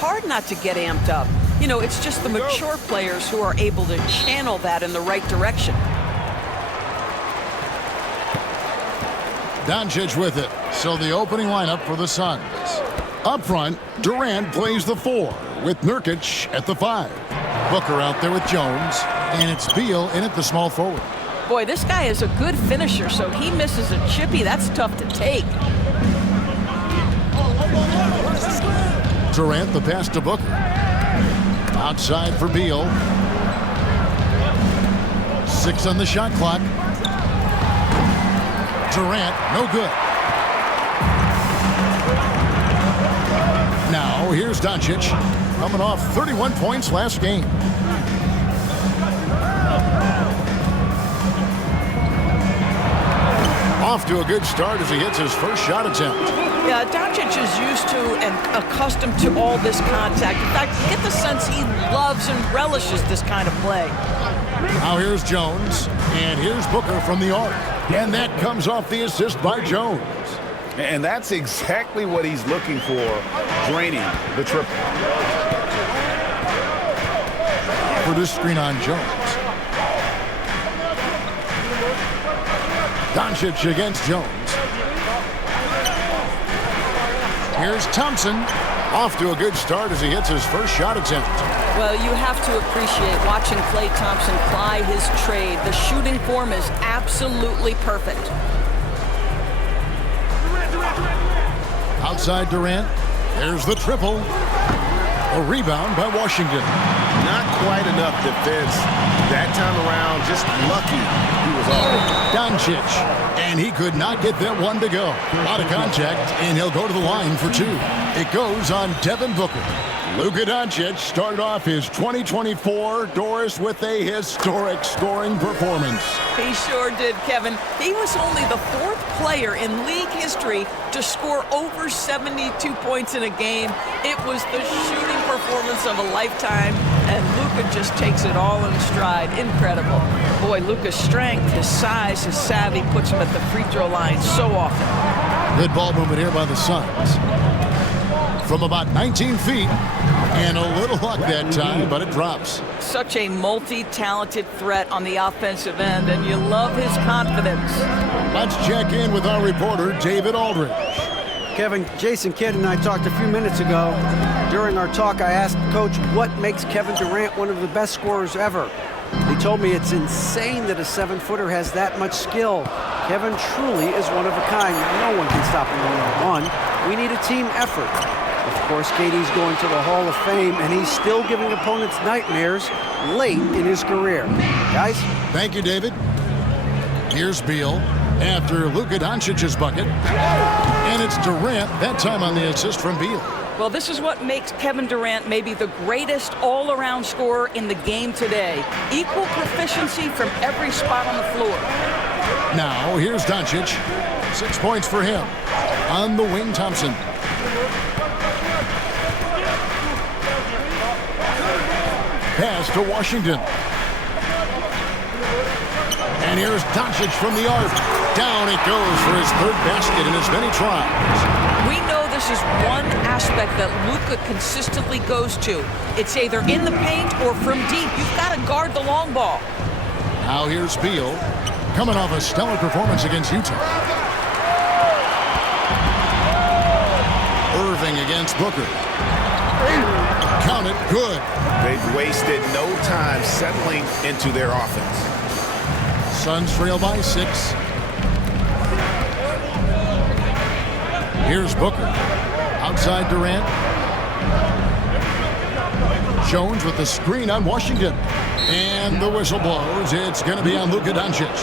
hard not to get amped up. You know, it's just the mature players who are able to channel that in the right direction. Doncic with it. So the opening lineup for the Suns. Up front, Durant plays the 4 with Nurkic at the 5. Booker out there with Jones, and it's Beal in at the small forward. Boy, this guy is a good finisher, so he misses a chippy. That's tough to take. Durant the pass to Booker. Outside for Beal. 6 on the shot clock. Durant, no good. Now, here's Doncic, coming off 31 points last game. Off to a good start as he hits his first shot attempt. Yeah, Doncic is used to and accustomed to all this contact. In fact, you get the sense he loves and relishes this kind of play. Now here's Jones, and here's Booker from the arc. And that comes off the assist by Jones. And that's exactly what he's looking for, draining the triple. For this screen on Jones. Doncic against Jones. Here's Thompson. Off to a good start as he hits his first shot attempt. Well, you have to appreciate watching Klay Thompson ply his trade. The shooting form is absolutely perfect. Outside Durant. There's the triple. A rebound by Washington. Not quite enough defense that time around. Just lucky he was off. Doncic. And he could not get that one to go. Out of contact, and he'll go to the line for 2. It goes on Devin Booker. Luka Doncic started off his 2024, Doris, with a historic scoring performance. He sure did, Kevin. He was only the 4th player in league history to score over 72 points in a game. It was the shooting performance of a lifetime, and Luka just takes it all in stride. Incredible. Boy, Luka's strength, his size, his savvy puts him at the free throw line so often. Good ball movement here by the Suns. From about 19 feet, and a little luck that time, but it drops. Such a multi-talented threat on the offensive end, and you love his confidence. Let's check in with our reporter, David Aldridge. Kevin, Jason Kidd and I talked a few minutes ago. During our talk, I asked Coach what makes Kevin Durant one of the best scorers ever. He told me it's insane that a 7-footer has that much skill. Kevin truly is one of a kind. No one can stop him one-on-one. We need a team effort. Of course, KD's going to the Hall of Fame, and he's still giving opponents nightmares late in his career. Guys? Thank you, David. Here's Beal after Luka Doncic's bucket. And it's Durant, that time on the assist from Beal. Well, this is what makes Kevin Durant maybe the greatest all-around scorer in the game today. Equal proficiency from every spot on the floor. Now, here's Doncic. 6 points for him. On the wing, Thompson. Pass to Washington. And here's Doncic from the arc. Down it goes for his 3rd basket in as many tries. We know this is one aspect that Luka consistently goes to. It's either in the paint or from deep. You've got to guard the long ball. Now here's Beal, coming off a stellar performance against Utah. Irving against Booker. Count it, good. They've wasted no time settling into their offense. Suns trail by 6. Here's Booker. Outside Durant. Jones with the screen on Washington. And the whistle blows. It's going to be on Luka Doncic.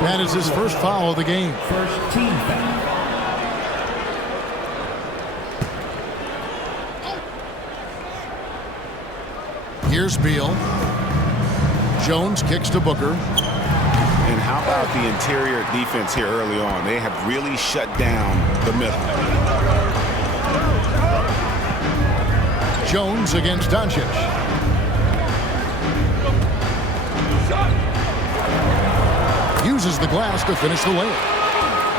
That is his first foul of the game. First team foul. Here's Beal. Jones kicks to Booker. And how about the interior defense here early on? They have really shut down the middle. Jones against Doncic. Uses the glass to finish the layup.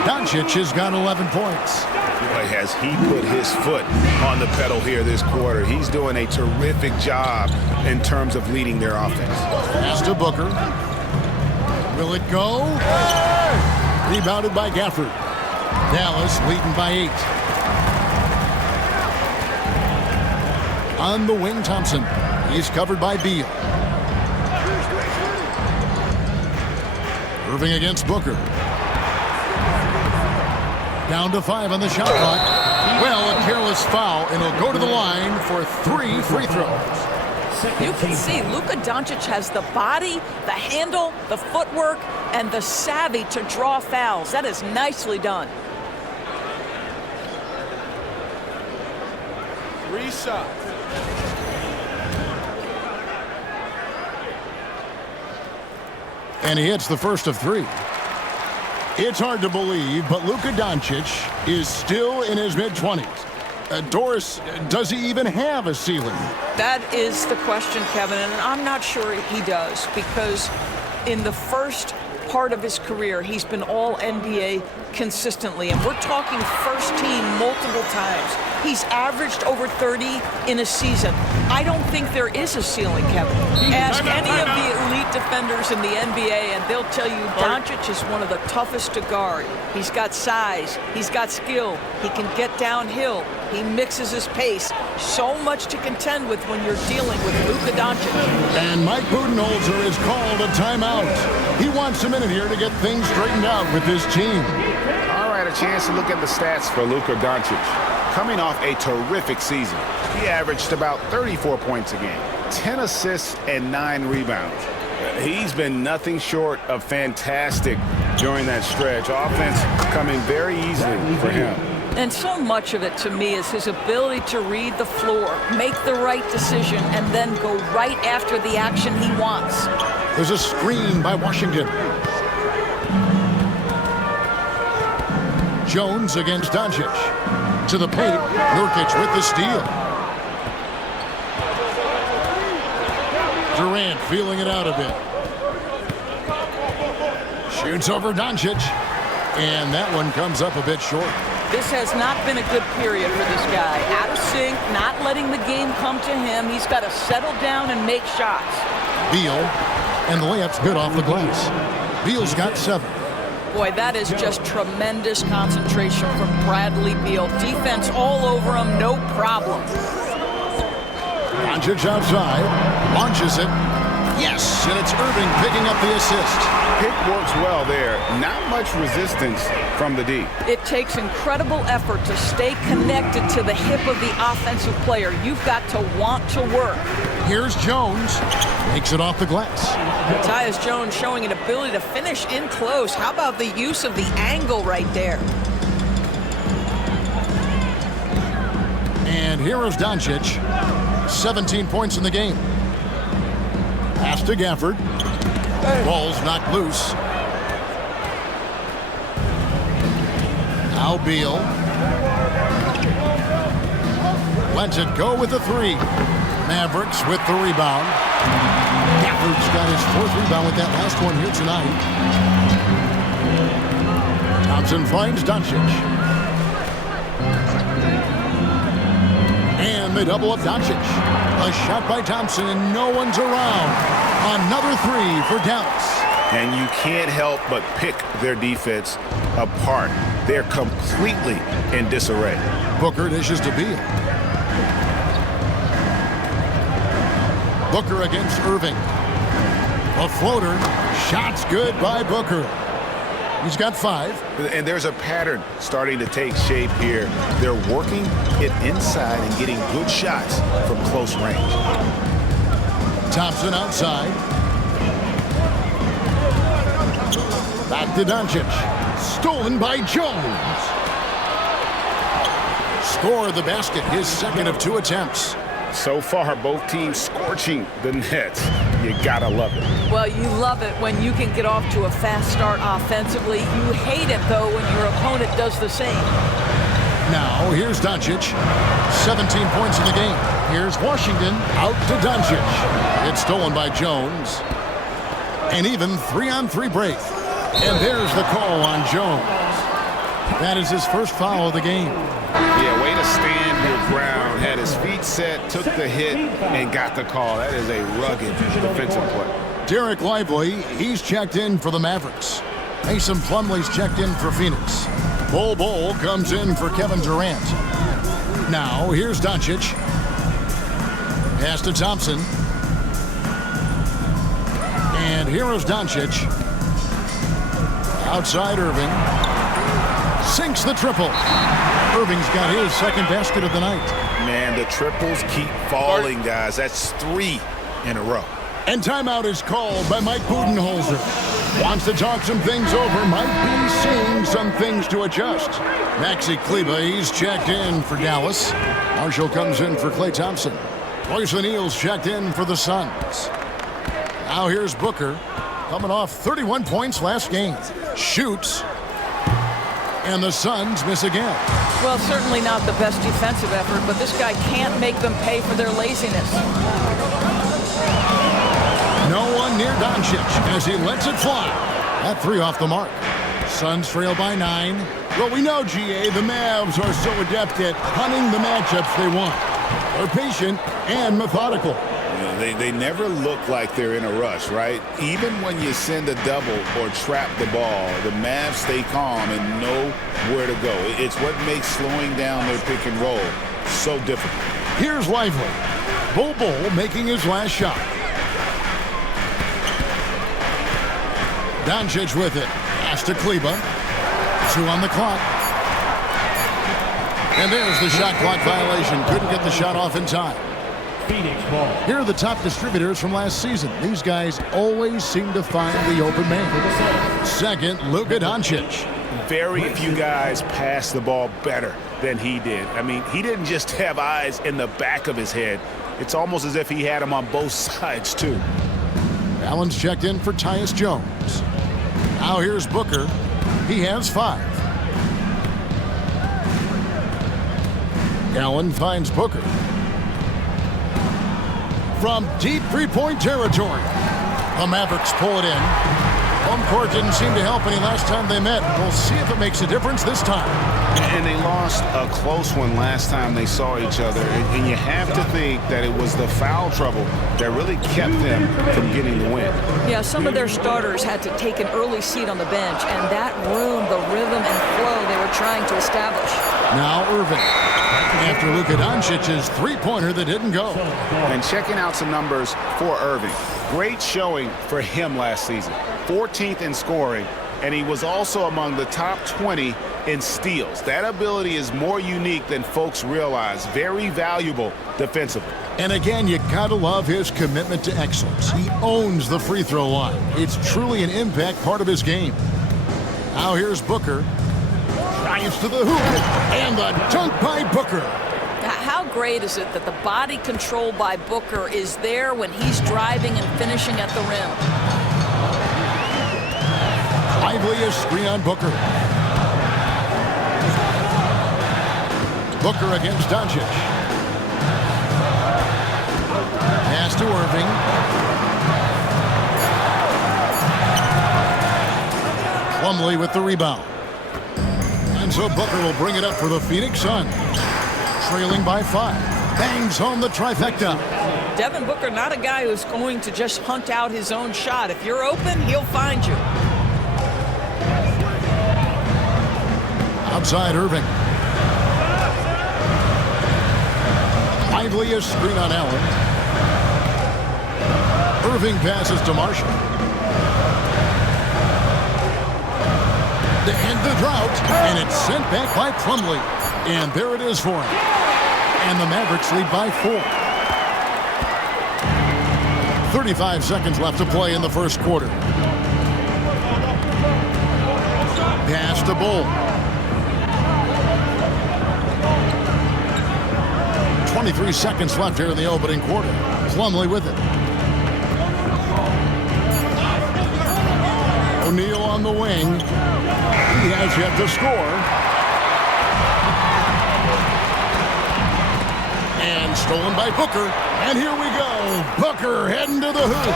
Doncic has got 11 points. Boy, has he put his foot on the pedal here this quarter. He's doing a terrific job in terms of leading their offense. Pass to Booker. Will it go? Rebounded by Gafford. Dallas leading by 8. On the wing, Thompson. He's covered by Beal. Irving against Booker. Down to 5 on the shot clock. Well, a careless foul, and he'll go to the line for 3 free throws. You can see Luka Doncic has the body, the handle, the footwork, and the savvy to draw fouls. That is nicely done. 3 shots. And he hits the first of 3. It's hard to believe, but Luka Doncic is still in his mid-20s. Doris, does he even have a ceiling? That is the question, Kevin, and I'm not sure he does, because in the first part of his career, he's been all NBA consistently, and we're talking first team multiple times. He's averaged over 30 in a season. I don't think there is a ceiling, Kevin. Ask any of the elite defenders in the NBA, and they'll tell you Doncic is one of the toughest to guard. He's got size. He's got skill. He can get downhill. He mixes his pace. So much to contend with when you're dealing with Luka Doncic. And Mike Budenholzer has called a timeout. He wants a minute here to get things straightened out with his team. All right, a chance to look at the stats for Luka Doncic. Coming off a terrific season, he averaged about 34 points a game, 10 assists, and 9 rebounds. He's been nothing short of fantastic during that stretch. Offense coming very easily for him. And so much of it, to me, is his ability to read the floor, make the right decision, and then go right after the action he wants. There's a screen by Washington. Jones against Doncic. To the paint, Nurkic with the steal. Durant feeling it out a bit. Shoots over Doncic. And that one comes up a bit short. This has not been a good period for this guy. Out of sync, not letting the game come to him. He's got to settle down and make shots. Beal, and the layup's good off the glass. Beal's got 7. Boy, that is just tremendous concentration from Bradley Beal. Defense all over him, no problem. Doncic outside, launches it. Yes, and it's Irving picking up the assist. Pick works well there. Not much resistance from the D. It takes incredible effort to stay connected to the hip of the offensive player. You've got to want to work. Here's Jones. Makes it off the glass. Tyus Jones showing an ability to finish in close. How about the use of the angle right there? And here is Doncic. 17 points in the game. Pass to Gafford. Ball's knocked loose. Now Beal. Lets it go with the 3. Mavericks with the rebound. Gafford's got his 4th rebound with that last one here tonight. Thompson finds Doncic. And they double up Doncic. A shot by Thompson, and no one's around. Another 3 for Dallas. And you can't help but pick their defense apart. They're completely in disarray. Booker dishes to Beal. Booker against Irving. A floater. Shot's good by Booker. He's got 5. And there's a pattern starting to take shape here. They're working it inside and getting good shots from close range. Thompson outside. Back to Doncic. Stolen by Jones. Score the basket, his 2nd of 2 attempts. So far, both teams scorching the Nets. You gotta love it. Well, you love it when you can get off to a fast start offensively. You hate it, though, when your opponent does the same. Now, here's Doncic. 17 points in the game. Here's Washington out to Doncic. It's stolen by Jones. An even 3-on-3 break. And there's the call on Jones. That is his first foul of the game. Yeah, way to stand your ground. Had his feet set, took the hit, and got the call. That is a rugged defensive play. Derek Lively, he's checked in for the Mavericks. Mason Plumlee's checked in for Phoenix. Bol comes in for Kevin Durant. Now, here's Doncic. Pass to Thompson. And here is Doncic. Outside Irving. Sinks the triple. Irving's got his second basket of the night. Man, the triples keep falling, guys. That's 3 in a row. And timeout is called by Mike Budenholzer. Wants to talk some things over. Might be seeing some things to adjust. Maxi Kleber, he's checked in for Dallas. Marshall comes in for Klay Thompson. Royce O'Neal's checked in for the Suns. Now here's Booker, coming off 31 points last game. Shoots. And the Suns miss again. Well, certainly not the best defensive effort, but this guy can't make them pay for their laziness. No one near Doncic as he lets it fly. That 3 off the mark. Suns trail by 9. Well, we know, GA, the Mavs are so adept at hunting the matchups they want. They're patient and methodical. They never look like they're in a rush, right? Even when you send a double or trap the ball, the Mavs stay calm and know where to go. It's what makes slowing down their pick and roll so difficult. Here's Lively. Bol making his last shot. Doncic with it. Pass to Kleber. 2 on the clock. And there's the shot clock violation. Couldn't get the shot off in time. Phoenix ball. Here are the top distributors from last season. These guys always seem to find the open man. Second, Luka Doncic. Very few guys pass the ball better than he did. I mean, he didn't just have eyes in the back of his head. It's almost as if he had them on both sides, too. Allen's checked in for Tyus Jones. Now here's Booker. He has 5. Allen finds Booker. From deep three-point territory, the Mavericks pull it in. Home court didn't seem to help any last time they met. We'll see if it makes a difference this time. And they lost a close one last time they saw each other. And you have to think that it was the foul trouble that really kept them from getting the win. Yeah, some of their starters had to take an early seat on the bench, and that ruined the rhythm and flow they were trying to establish. Now Irving. After Luka Doncic's three-pointer that didn't go. And checking out some numbers for Irving. Great showing for him last season. 14th in scoring, and he was also among the top 20 in steals. That ability is more unique than folks realize. Very valuable defensively. And again, you gotta love his commitment to excellence. He owns the free throw line. It's truly an impact part of his game. Now here's Booker. Drives to the hoop, and the dunk by Booker. How great is it that the body control by Booker is there when he's driving and finishing at the rim? Lively a screen on Booker. Booker against Doncic. Pass to Irving. Plumlee with the rebound. And so Booker will bring it up for the Phoenix Suns. Trailing by 5. Bangs home the trifecta. Devin Booker, not a guy who's going to just hunt out his own shot. If you're open, he'll find you. Outside Irving. Lively a screen on Allen. Irving passes to Marshall. To end the drought, and it's sent back by Plumlee. And there it is for him. And the Mavericks lead by 4. 35 seconds left to play in the first quarter. Pass to Bol. 23 seconds left here in the opening quarter. Plumlee with it. O'Neal on the wing. He has yet to score. And stolen by Booker. And here we go. Booker heading to the hoop.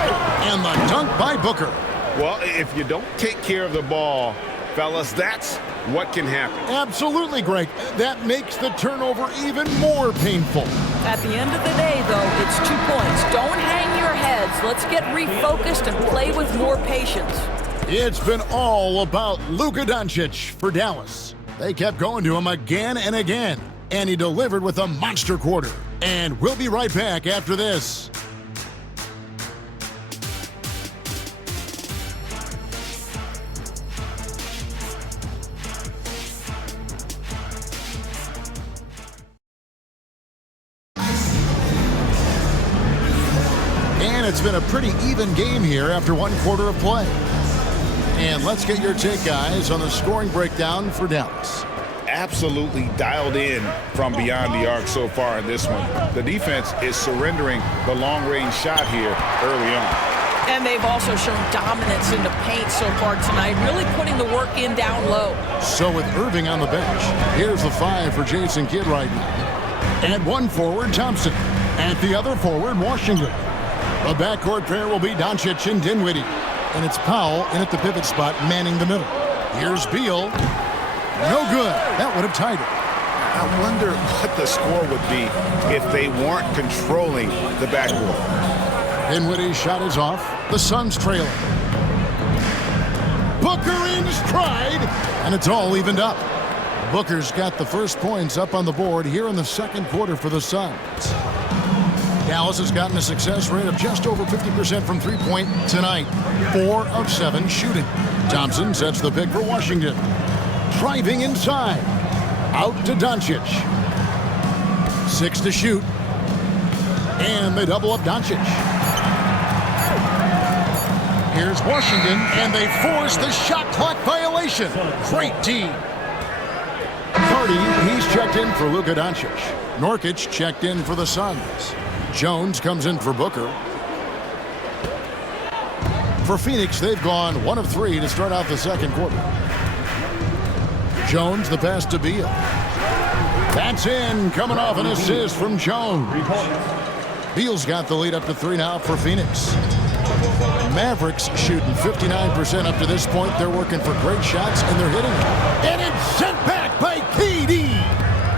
And the dunk by Booker. Well, if you don't take care of the ball Fellas, that's what can happen. Absolutely, Greg. That makes the turnover even more painful. At the end of the day, though, it's 2 points. Don't hang your heads. Let's get refocused and play with more patience. It's been all about Luka Doncic for Dallas. They kept going to him again and again, and he delivered with a monster quarter. And we'll be right back after this. And it's been a pretty even game here after 1 quarter of play. And let's get your take, guys, on the scoring breakdown for Dallas. Absolutely dialed in from beyond the arc so far in this one. The defense is surrendering the long-range shot here early on. And they've also shown dominance in the paint so far tonight, really putting the work in down low. So with Irving on the bench, here's the 5 for Jason Kidd right now. At 1 forward, Thompson. At the other forward, Washington. The backcourt pair will be Doncic and Dinwiddie. And it's Powell in at the pivot spot, manning the middle. Here's Beal. No good. That would have tied it. I wonder what the score would be if they weren't controlling the backcourt. Dinwiddie's shot is off. The Suns trailing. Booker in stride. And it's all evened up. Booker's got the first points up on the board here in the second quarter for the Suns. Dallas has gotten a success rate of just over 50% from three-point tonight. 4 of 7 shooting. Thompson sets the pick for Washington. Driving inside. Out to Doncic. 6 to shoot. And they double up Doncic. Here's Washington, and they force the shot clock violation. Great D. Hardy, he's checked in for Luka Doncic. Nurkic checked in for the Suns. Jones comes in for Booker. For Phoenix, they've gone 1 of 3 to start out the second quarter. Jones, the pass to Beal. That's in, coming off an assist from Jones. Beal's got the lead up to 3 now for Phoenix. Mavericks shooting 59% up to this point. They're working for great shots, and they're hitting it. And it's sent back by KD.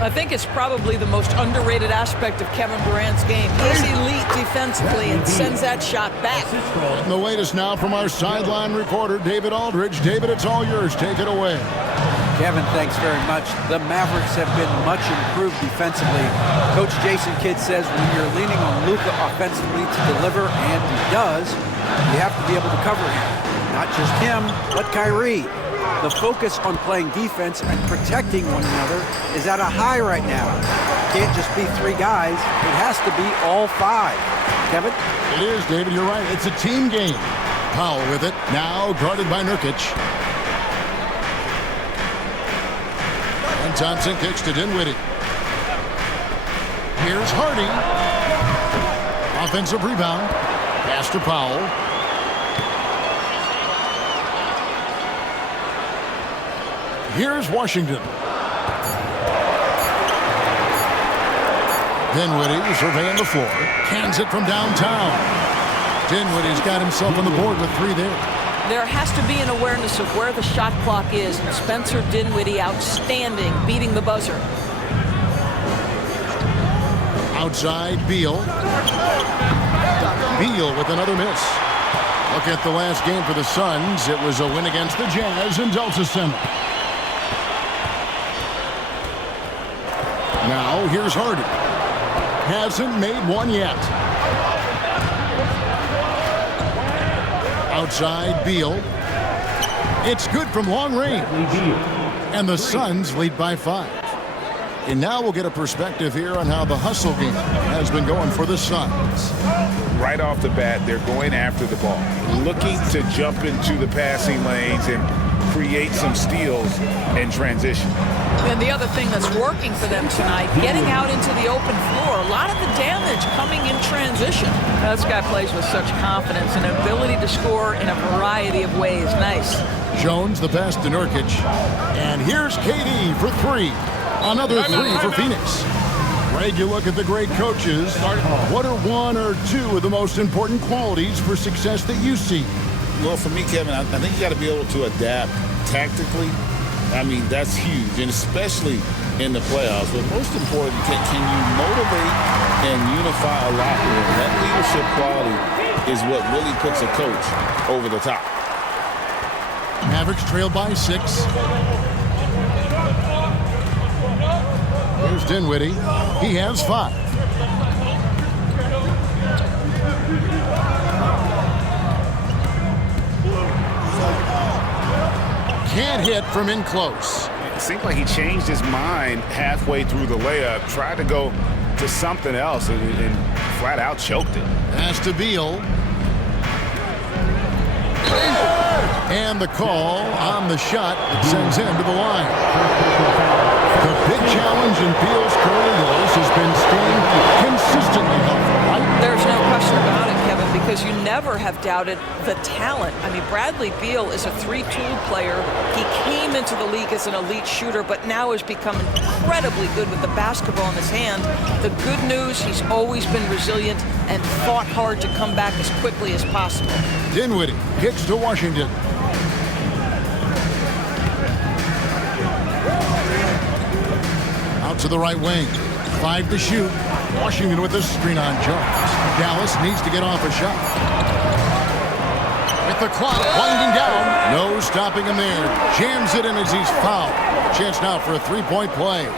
I think it's probably the most underrated aspect of Kevin Durant's game. He's elite defensively and sends that shot back. And the latest now from our sideline reporter, David Aldridge. David, it's all yours. Take it away. Kevin, thanks very much. The Mavericks have been much improved defensively. Coach Jason Kidd says when you're leaning on Luka offensively to deliver, and he does, you have to be able to cover him. Not just him, but Kyrie. The focus on playing defense and protecting one another is at a high right now. It can't just be 3 guys. It has to be all 5. Kevin? It is, David. You're right. It's a team game. Powell with it. Now guarded by Nurkic. And Thompson kicks to Dinwiddie. Here's Hardy. Offensive rebound. Pass to Powell. Here's Washington. Dinwiddie surveying the floor. Cans it from downtown. Dinwiddie's got himself on the board with 3 there. There has to be an awareness of where the shot clock is. And Spencer Dinwiddie outstanding, beating the buzzer. Outside, Beal. Beal with another miss. Look at the last game for the Suns. It was a win against the Jazz in Delta Center. Now, here's Hardy. Hasn't made one yet. Outside, Beal. It's good from long range. And the Suns lead by 5. And now we'll get a perspective here on how the hustle game has been going for the Suns. Right off the bat, they're going after the ball, looking to jump into the passing lanes and create some steals in transition. And the other thing that's working for them tonight, getting out into the open floor. A lot of the damage coming in transition. Now, this guy plays with such confidence and ability to score in a variety of ways. Nice. Jones, the pass to Nurkic. And here's KD for 3. Another 3 for Phoenix. Greg, you look at the great coaches. What are 1 or 2 of the most important qualities for success that you see? Well, for me, Kevin, I think you got to be able to adapt tactically, I mean, that's huge, and especially in the playoffs. But most important, can you motivate and unify a locker room? That leadership quality is what really puts a coach over the top. Mavericks trail by 6. Here's Dinwiddie. He has 5. Can't hit from in close. It seemed like he changed his mind halfway through the layup, tried to go to something else, and flat out choked it. Pass to Beal. And the call on the shot that sends him to the line. The big challenge in Beal's career has been staying consistently healthy, right? There's no question about it, Kevin, because you never have doubted the talent. I mean, Bradley Beal is a 3-tool player. He came into the league as an elite shooter, but now has become incredibly good with the basketball in his hand. The good news, he's always been resilient and fought hard to come back as quickly as possible. Dinwiddie kicks to Washington. Out to the right wing. 5 to shoot. Washington with the screen on Jones. Dallas needs to get off a shot. With the clock winding down. No stopping him there. Jams it in as he's fouled. Chance now for a 3-point play.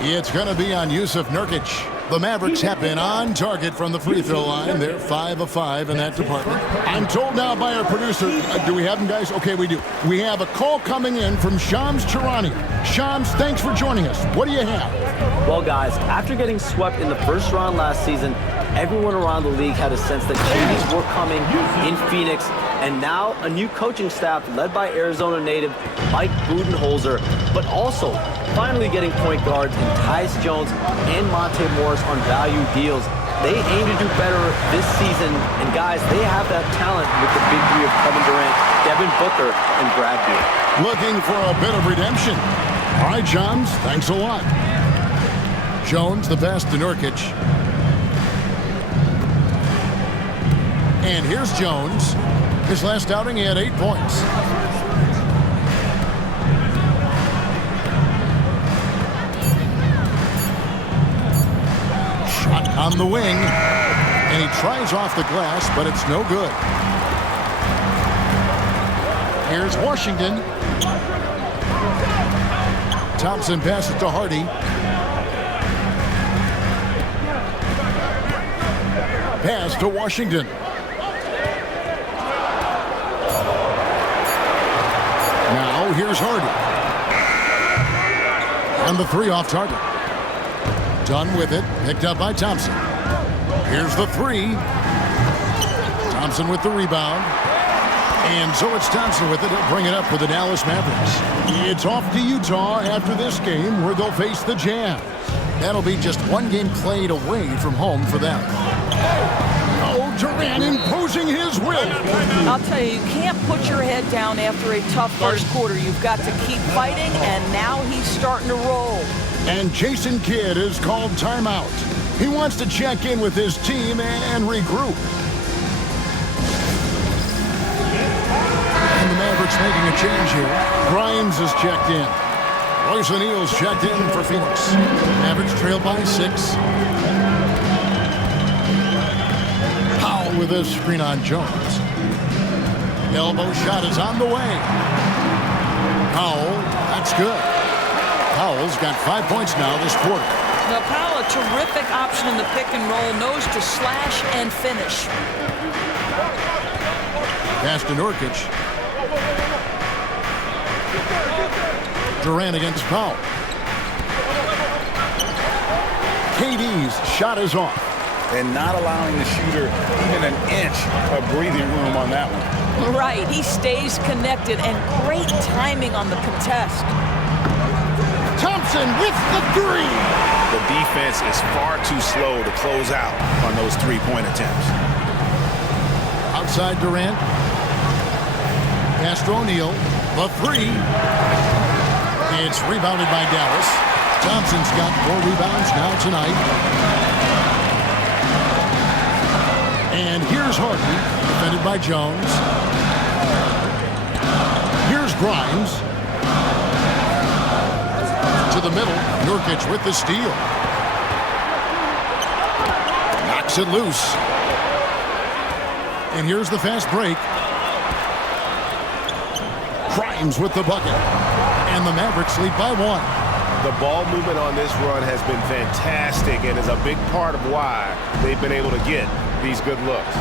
It's going to be on Yusuf Nurkic. The Mavericks have been on target from the free throw line. They're 5 of 5 in that department. I'm told now by our producer, do we have them, guys? Okay, we do. We have a call coming in from Shams Charania. Shams, thanks for joining us. What do you have? Well, guys, after getting swept in the first round last season, everyone around the league had a sense that changes were coming in Phoenix. And now a new coaching staff led by Arizona native Mike Budenholzer, but also finally getting point guards in Tyus Jones and Monte Morris on value deals. They aim to do better this season, and guys, they have that talent with the big three of Kevin Durant, Devin Booker, and Brad Beal. Looking for a bit of redemption. All right, Shams, thanks a lot. Jones, the pass to Nurkic. And here's Jones. His last outing, he had 8 points. Shot on the wing. And he tries off the glass, but it's no good. Here's Washington. Thompson passes to Hardy. Pass to Washington. Now here's Hardy. And the 3 off target. Done with it. Picked up by Thompson. Here's the 3. Thompson with the rebound. And so it's Thompson with it. He'll bring it up for the Dallas Mavericks. It's off to Utah after this game where they'll face the Jazz. That'll be just 1 game played away from home for them. Oh, Durant imposing his will. I'll tell you, you can't put your head down after a tough first quarter. You've got to keep fighting, and now he's starting to roll. And Jason Kidd has called timeout. He wants to check in with his team and regroup. And the Mavericks making a change here. Grimes is checked in. Royce O'Neal's checked in for Phoenix. Mavericks trail by 6. Powell with a screen on Jones. Elbow shot is on the way. Powell, that's good. Powell's got 5 points now this quarter. Now, Powell, a terrific option in the pick and roll, knows to slash and finish. Pass to Nurkic. Durant against Powell. KD's shot is off. And not allowing the shooter even an inch of breathing room on that one. Right, he stays connected, and great timing on the contest. Thompson with the 3. The defense is far too slow to close out on those 3-point attempts. Outside Durant. Pass to O'Neal. The 3. It's rebounded by Dallas. Thompson's got 4 rebounds now tonight. And here's Hardy, defended by Jones. Here's Grimes. To the middle. Nurkic with the steal. Knocks it loose. And here's the fast break. Grimes with the bucket. And the Mavericks lead by 1. The ball movement on this run has been fantastic and is a big part of why they've been able to get these good looks.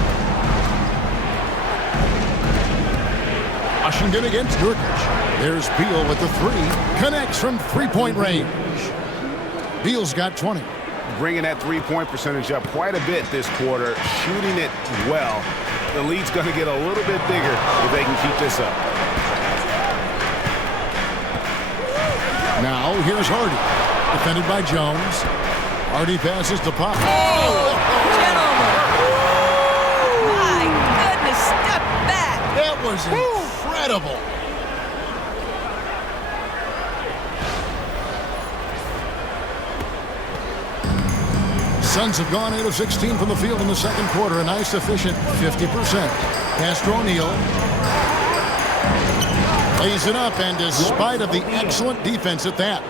Washington against Nurkic. There's Beal with the 3. Connects from three-point range. Beal's got 20. Bringing that three-point percentage up quite a bit this quarter, shooting it well. The lead's going to get a little bit bigger if they can keep this up. Now, here's Hardy. Defended by Jones. Hardy passes to Pop. Oh, gentlemen. My goodness, step back. That was incredible. Suns have gone 8 of 16 from the field in the second quarter. A nice, efficient 50%. Pass to O'Neal. Lays it up, and despite of the excellent defense at that.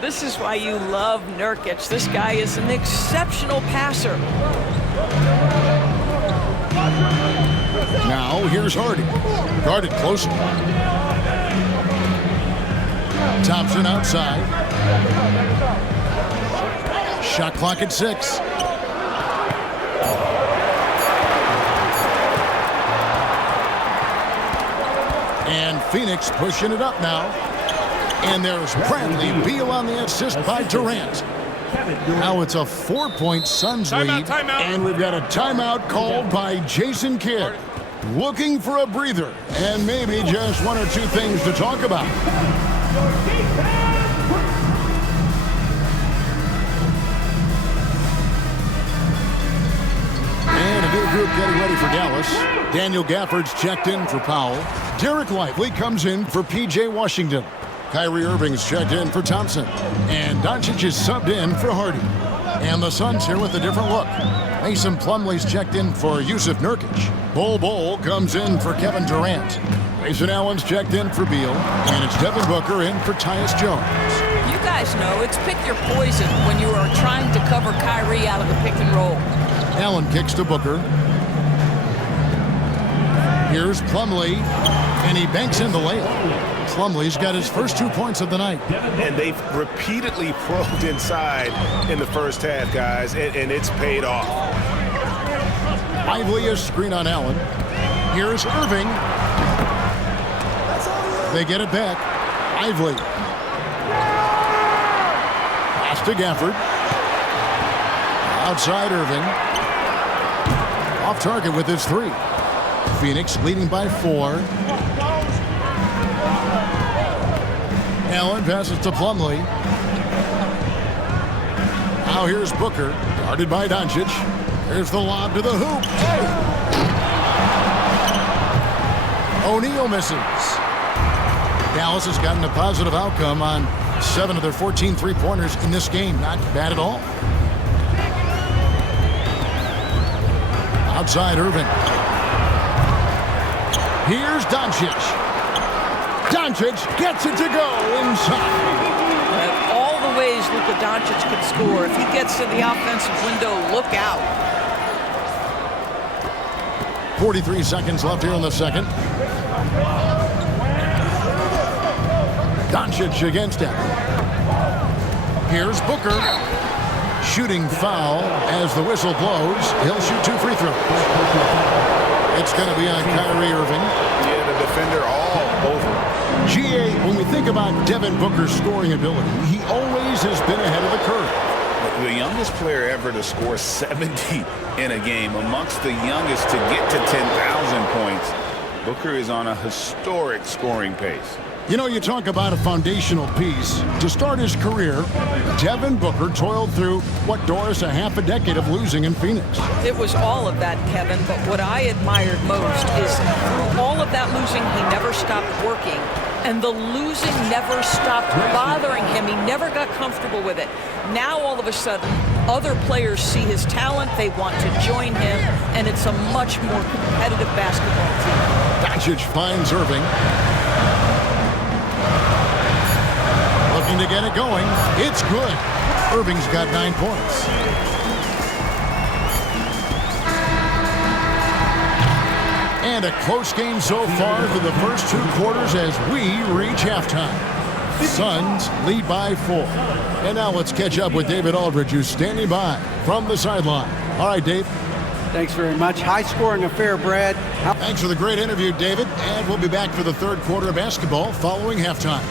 This is why you love Nurkic. This guy is an exceptional passer. Now, here's Hardy. Guarded closer. Thompson outside. Shot clock at 6. And Phoenix pushing it up now. And there's Bradley Beal on the assist by Durant. Now it's a 4-point Suns lead. Timeout. And we've got a timeout called by Jason Kidd. Looking for a breather and maybe just 1 or 2 things to talk about. And a new group getting ready for Dallas. Daniel Gafford's checked in for Powell. Derek Lively comes in for P.J. Washington. Kyrie Irving's checked in for Thompson. And Doncic is subbed in for Hardy. And the Suns here with a different look. Mason Plumlee's checked in for Yusuf Nurkic. Bol comes in for Kevin Durant. Grayson Allen's checked in for Beal. And it's Devin Booker in for Tyus Jones. You guys know it's pick your poison when you are trying to cover Kyrie out of the pick and roll. Allen kicks to Booker. Here's Plumlee, and he banks in the layup. Plumlee's got his first 2 points of the night. And they've repeatedly probed inside in the first half, guys, and it's paid off. Lively is screen on Allen. Here's Irving. They get it back. Lively. Pass to Gafford. Outside Irving. Off target with his 3. Phoenix leading by 4. Allen passes to Plumlee. Now here's Booker, guarded by Doncic. Here's the lob to the hoop. O'Neal misses. Dallas has gotten a positive outcome on 7 of their 14 three-pointers in this game. Not bad at all. Outside Irving. Here's Doncic. Doncic gets it to go inside. All the ways Luka Doncic could score. If he gets to the offensive window, look out. 43 seconds left here in the second. Doncic against him. Here's Booker. Shooting foul as the whistle blows. He'll shoot 2 free throws. It's going to be on Kyrie Irving. Yeah, the defender all over. GA, when we think about Devin Booker's scoring ability, he always has been ahead of the curve. The youngest player ever to score 70 in a game, amongst the youngest to get to 10,000 points. Booker is on a historic scoring pace. You know, you talk about a foundational piece. To start his career, Devin Booker toiled through, what, Doris, a half a decade of losing in Phoenix. It was all of that, Kevin, but what I admired most is through all of that losing, he never stopped working. And the losing never stopped bothering him. He never got comfortable with it. Now, all of a sudden, other players see his talent. They want to join him, and it's a much more competitive basketball team. Doncic finds Irving. Trying to get it going. It's good. Irving's got 9 points. And a close game so far for the first 2 quarters as we reach halftime. Suns lead by 4. And now let's catch up with David Aldridge, who's standing by from the sideline. All right, Dave. Thanks very much. High-scoring affair, Brad. Thanks for the great interview, David. And we'll be back for the 3rd quarter of basketball following halftime.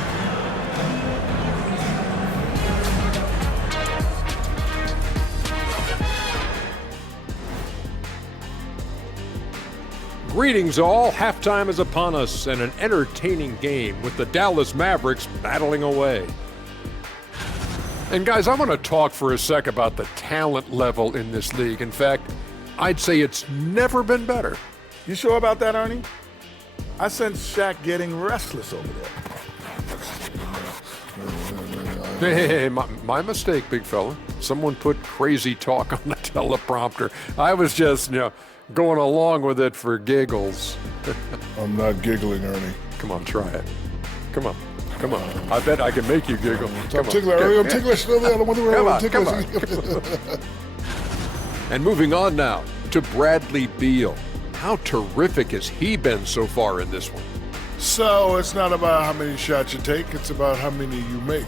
Greetings all. Halftime is upon us and an entertaining game with the Dallas Mavericks battling away. And guys, I want to talk for a sec about the talent level in this league. In fact, I'd say it's never been better. You sure about that, Ernie? I sense Shaq getting restless over there. Hey, my mistake, big fella. Someone put crazy talk on the teleprompter. I was just, going along with it for giggles. I'm not giggling, Ernie. Come on, try it. Come on. I bet I can make you giggle. I'm ticklish, Ernie. I'm ticklish. Come on. And moving on now to Bradley Beal. How terrific has he been so far in this one? So it's not about how many shots you take, it's about how many you make.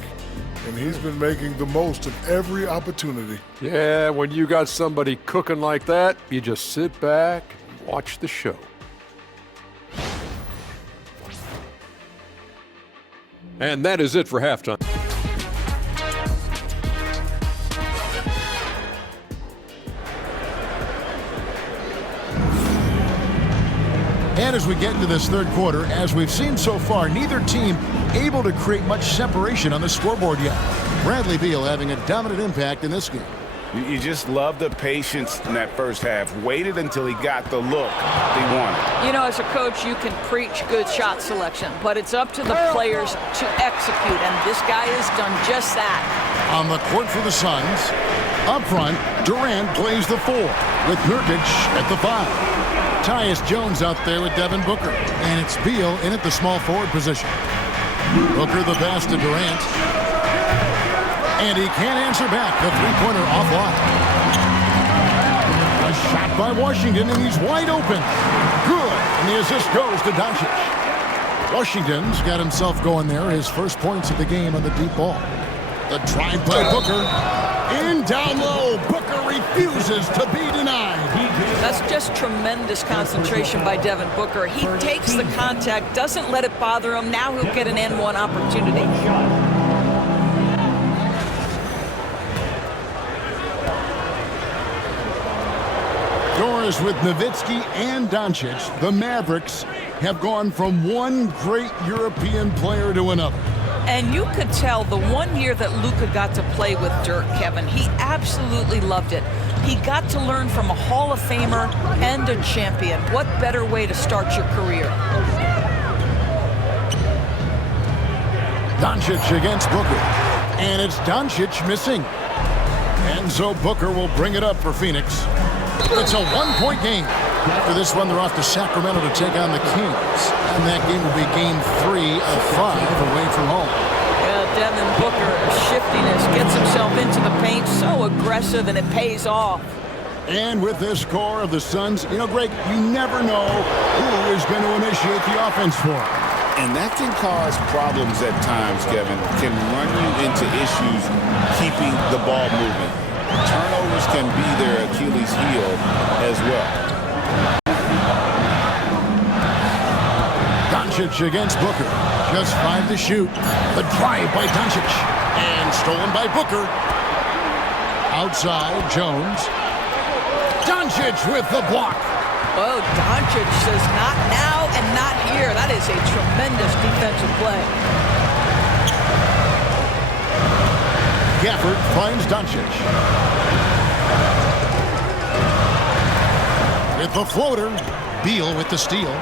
And he's been making the most of every opportunity. Yeah, when you got somebody cooking like that, you just sit back and watch the show. And that is it for halftime. And as we get into this 3rd quarter, as we've seen so far, neither team able to create much separation on the scoreboard yet. Bradley Beal having a dominant impact in this game. You just love the patience in that first half. Waited until he got the look he wanted. As a coach, you can preach good shot selection, but it's up to the players to execute, and this guy has done just that. On the court for the Suns, up front, Durant plays the 4 with Nurkic at the 5. Tyus Jones out there with Devin Booker, and it's Beal in at the small forward position. Booker the pass to Durant, and he can't answer back. The 3-pointer offline. A shot by Washington, and he's wide open. Good, and the assist goes to Doncic. Washington's got himself going there. His first points of the game on the deep ball. The drive by Booker. In down low. Booker refuses to be denied. That's just tremendous concentration by Devin Booker. He takes the contact, doesn't let it bother him. Now he'll get an N1 opportunity. Doris with Nowitzki and Doncic. The Mavericks have gone from one great European player to another. And you could tell the one year that Luka got to play with Dirk, Kevin, he absolutely loved it. He got to learn from a Hall of Famer and a champion. What better way to start your career? Doncic against Booker. And it's Doncic missing. And so Booker will bring it up for Phoenix. It's a 1-point game. After this one, they're off to Sacramento to take on the Kings. And that game will be game 3 of 5 away from home. Yeah, Devin Booker, shiftiness, gets himself into the paint, so aggressive, and it pays off. And with this core of the Suns, Greg, you never know who is going to initiate the offense for him. And that can cause problems at times, Kevin. Can run you into issues keeping the ball moving. Turnovers can be their Achilles heel as well. Doncic against Booker. Just 5 to shoot. The drive by Doncic. And stolen by Booker. Outside, Jones. Doncic with the block. Oh, Doncic says not now and not here. That is a tremendous defensive play. Gafford finds Doncic. With the floater. Beal with the steal.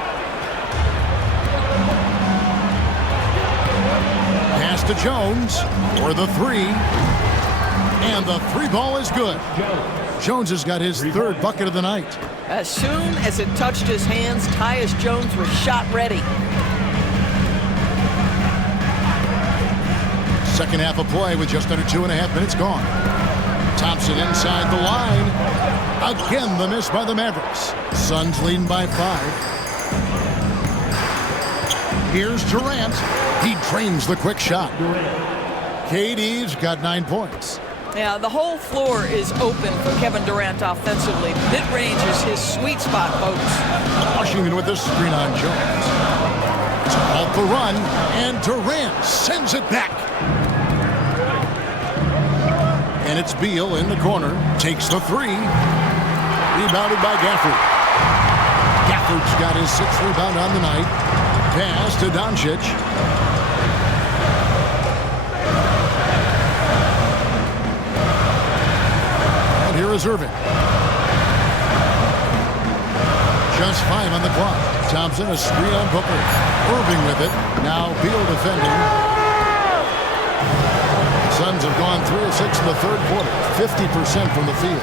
Pass to Jones for the 3. And the 3 ball is good. Jones has got his 3rd bucket of the night. As soon as it touched his hands, Tyus Jones was shot ready. Second half of play with just under 2.5 minutes gone. Thompson inside the line. Again, the miss by the Mavericks. Suns leading by 5. Here's Durant. He drains the quick shot. KD's got 9 points. Yeah, the whole floor is open for Kevin Durant offensively. Mid-range is his sweet spot, folks. Washington with the screen on Jones. It's off the run, and Durant sends it back. And it's Beal in the corner. Takes the 3. Rebounded by Gafford. Gafford's got his 6th rebound on the night. Pass to Doncic. And here is Irving. Just 5 on the clock. Thompson, a screen on Booker. Irving with it. Now Beal defending. Suns have gone 3 of 6 in the third quarter. 50% from the field.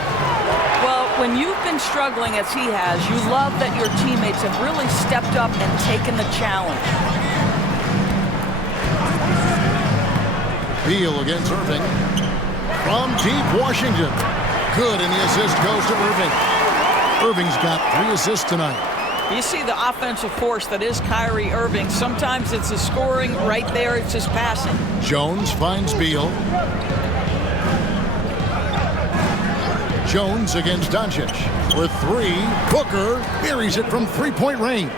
Well, when you've been struggling as he has, you love that your teammates have really stepped up and taken the challenge. Beal against Irving. From deep Washington. Good, and the assist goes to Irving. Irving's got 3 assists tonight. You see the offensive force that is Kyrie Irving. Sometimes it's his scoring. Right there, it's his passing. Jones finds Beal. Jones against Doncic. For 3, Booker buries it from 3-point range.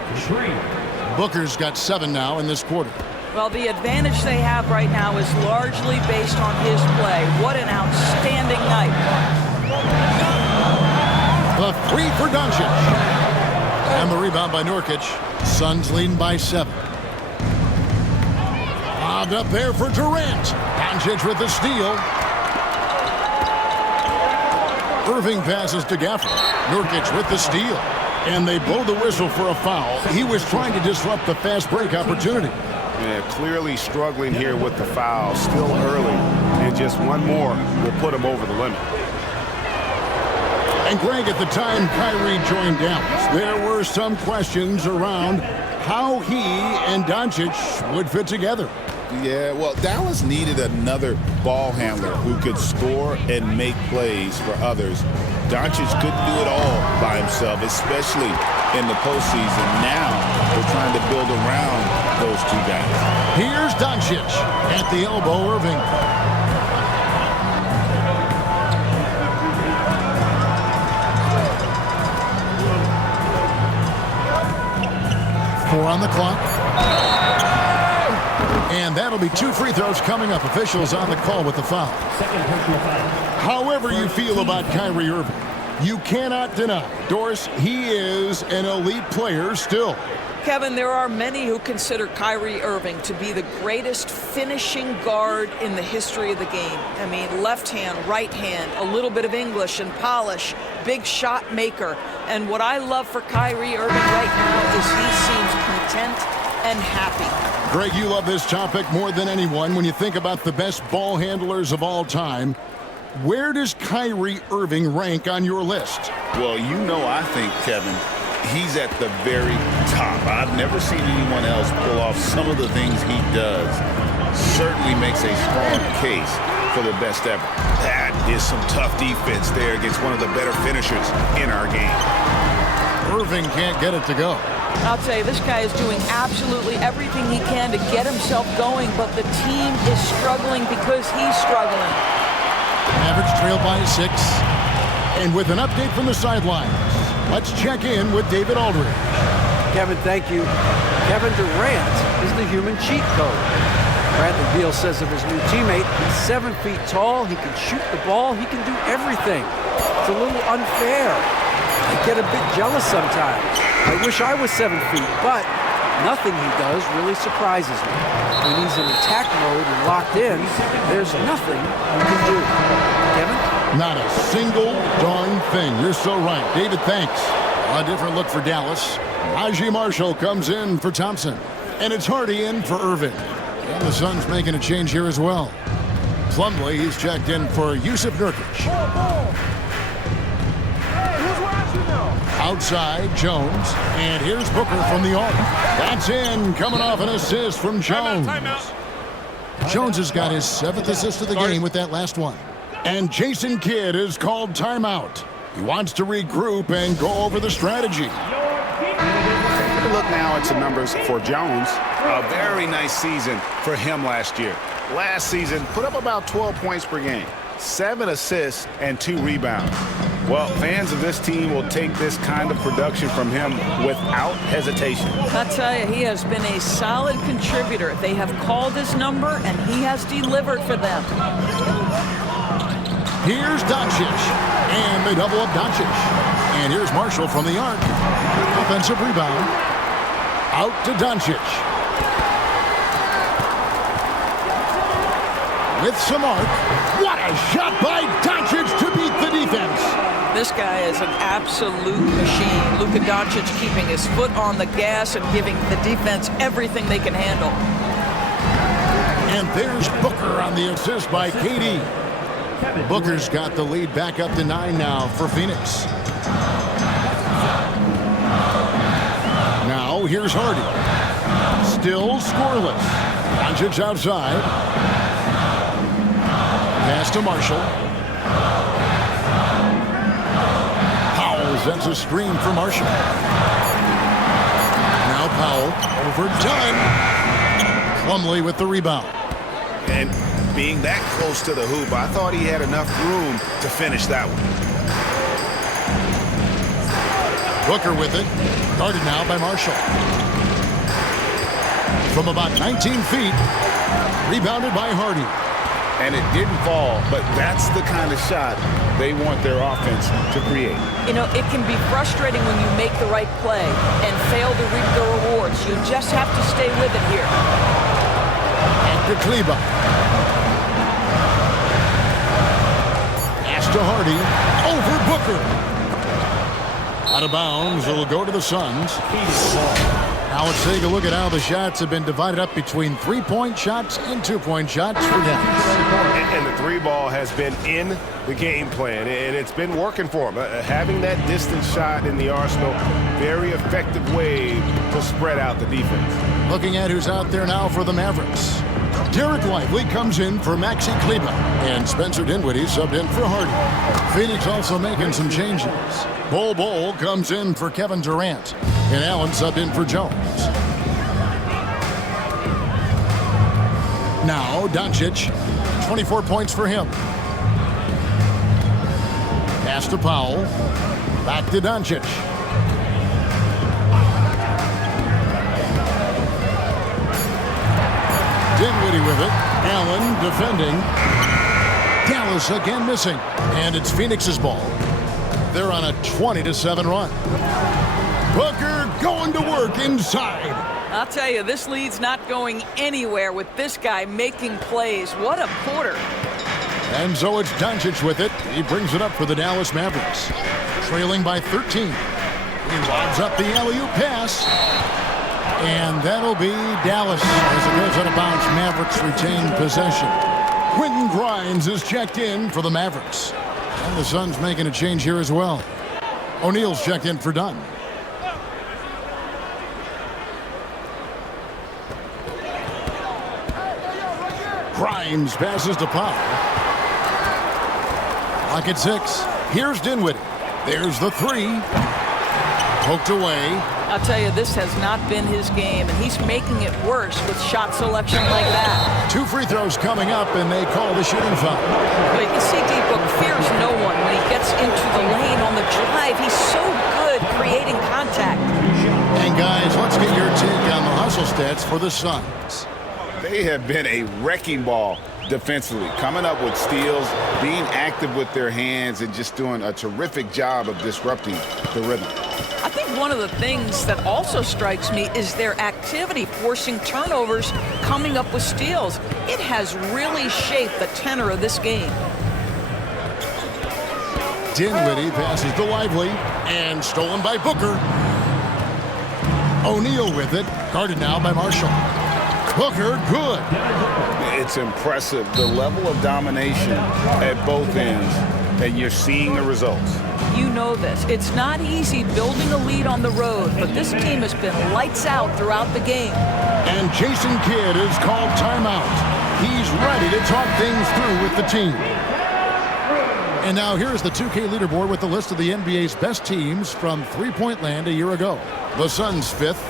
Booker's got 7 now in this quarter. Well, the advantage they have right now is largely based on his play. What an outstanding night. The 3 for Doncic. And the rebound by Nurkic. Suns leading by 7. Lobbed up there for Durant. Doncic with the steal. Irving passes to Gafford. Nurkic with the steal. And they blow the whistle for a foul. He was trying to disrupt the fast break opportunity. Yeah, clearly struggling here with the foul. Still early. And just one more will put him over the limit. And Greg, at the time Kyrie joined Dallas, there were some questions around how he and Doncic would fit together. Yeah, well, Dallas needed another ball handler who could score and make plays for others. Doncic couldn't do it all by himself, especially in the postseason. Now they're trying to build around those 2 guys. Here's Doncic at the elbow, Irving. Four on the clock. And that'll be 2 free throws coming up. Officials on the call with the foul. However you feel about Kyrie Irving, you cannot deny, Doris, he is an elite player still. Kevin, there are many who consider Kyrie Irving to be the greatest finishing guard in the history of the game. I mean, left hand, right hand, a little bit of English and polish, big shot maker. And what I love for Kyrie Irving right now is he seems content and happy. Greg, you love this topic more than anyone. When you think about the best ball handlers of all time, where does Kyrie Irving rank on your list? Well, you know, I think, Kevin, he's at the very top. I've never seen anyone else pull off some of the things he does. Certainly makes a strong case for the best ever. That is some tough defense there against one of the better finishers in our game. Irving can't get it to go. I'll tell you, this guy is doing absolutely everything he can to get himself going, but the team is struggling because he's struggling. Mavericks trail by 6. And with an update from the sidelines, let's check in with David Aldridge. Kevin, thank you. Kevin Durant is the human cheat code. Bradley Beal says of his new teammate, he's 7 feet tall, he can shoot the ball, he can do everything. It's a little unfair. I get a bit jealous sometimes. I wish I was 7 feet, but nothing he does really surprises me. When he's in attack mode and locked in, there's nothing he can do. Kevin? Not a single darn thing. You're so right. David, thanks. A different look for Dallas. Najee Marshall comes in for Thompson. And it's Hardy in for Irving. And the Suns making a change here as well. Plumlee, he's checked in for Yusuf Nurkic. Outside, Jones. And here's Booker from the arc. That's in, coming off an assist from Jones. Jones has got his 7th assist of the game with that last one. And Jason Kidd is called timeout. He wants to regroup and go over the strategy. Take a look now at some numbers for Jones. A very nice season for him last year. Last season, put up about 12 points per game, 7 assists, and 2 rebounds. Well, fans of this team will take this kind of production from him without hesitation. I'll tell you, he has been a solid contributor. They have called his number, and he has delivered for them. Here's Doncic, and they double up Doncic. And here's Marshall from the arc. Offensive rebound. Out to Doncic. With some arc. What a shot by Doncic to beat the defense. This guy is an absolute machine. Luka Doncic keeping his foot on the gas and giving the defense everything they can handle. And there's Booker on the assist by KD. Booker's got the lead back up to 9 now for Phoenix. Now here's Hardy. Still scoreless. Doncic outside. Pass to Marshall. Powell sends a screen for Marshall. Now Powell overdone. Plumlee with the rebound. And being that close to the hoop, I thought he had enough room to finish that one. Booker with it. Guarded now by Marshall. From about 19 feet. Rebounded by Hardy. And it didn't fall, but that's the kind of shot they want their offense to create. You know, it can be frustrating when you make the right play and fail to reap the rewards. You just have to stay with it here. And to Kleba. Pass to Hardy. Over Booker. Out of bounds. It'll go to the Suns. Now let's take a look at how the shots have been divided up between 3-point shots and 2-point shots for Dallas. And the 3-ball has been in the game plan, and it's been working for him. Having that distance shot in the arsenal, very effective way to spread out the defense. Looking at who's out there now for the Mavericks. Derek Lively comes in for Maxi Kleba, and Spencer Dinwiddie subbed in for Hardy. Phoenix also making some changes. Bol comes in for Kevin Durant, and Allen subbed in for Jones. Now Doncic, 24 points for him. Pass to Powell, back to Doncic. Dinwiddie with it. Allen defending. Dallas again missing. And it's Phoenix's ball. They're on a 20-7 run. Booker going to work inside. I'll tell you, this lead's not going anywhere with this guy making plays. What a quarter. And so it's Doncic with it. He brings it up for the Dallas Mavericks. Trailing by 13. He lobs up the alley-oop pass. And that'll be Dallas as it goes out of bounds. Mavericks retain possession. Quentin Grimes is checked in for the Mavericks. And the Suns making a change here as well. O'Neal's checked in for Dunn. Grimes passes to Powell. Clock at 6. Here's Dinwiddie. There's the 3. Poked away. I'll tell you, this has not been his game, and he's making it worse with shot selection like that. 2 free throws coming up, and they call the shooting foul. Well, you can see D-Book fears no one when he gets into the lane on the drive. He's so good creating contact. And guys, let's get your take on the hustle stats for the Suns. They have been a wrecking ball defensively, coming up with steals, being active with their hands, and just doing a terrific job of disrupting the rhythm. I think one of the things that also strikes me is their activity, forcing turnovers, coming up with steals. It has really shaped the tenor of this game. Dinwiddie passes to Lively, and stolen by Booker. O'Neal with it, guarded now by Marshall. Booker, good. It's impressive, the level of domination at both ends, and you're seeing the results. You know this. It's not easy building a lead on the road, but this team has been lights out throughout the game. And Jason Kidd is called timeout. He's ready to talk things through with the team. And now here's the 2K leaderboard with the list of the NBA's best teams from three-point land a year ago. The Suns 5th.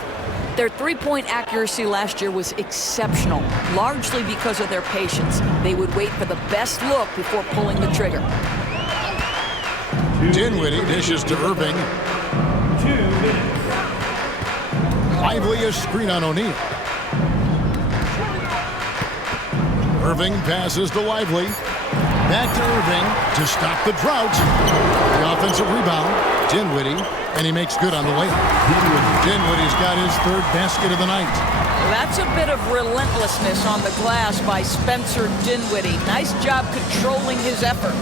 Their three-point accuracy last year was exceptional, largely because of their patience. They would wait for the best look before pulling the trigger. Dinwiddie dishes to Irving. 2 minutes. Lively a screen on O'Neal. Irving passes to Lively. Back to Irving to stop the drought. The offensive rebound. Dinwiddie, and he makes good on the layup. Dinwiddie's got his third basket of the night. That's a bit of relentlessness on the glass by Spencer Dinwiddie. Nice job controlling his effort.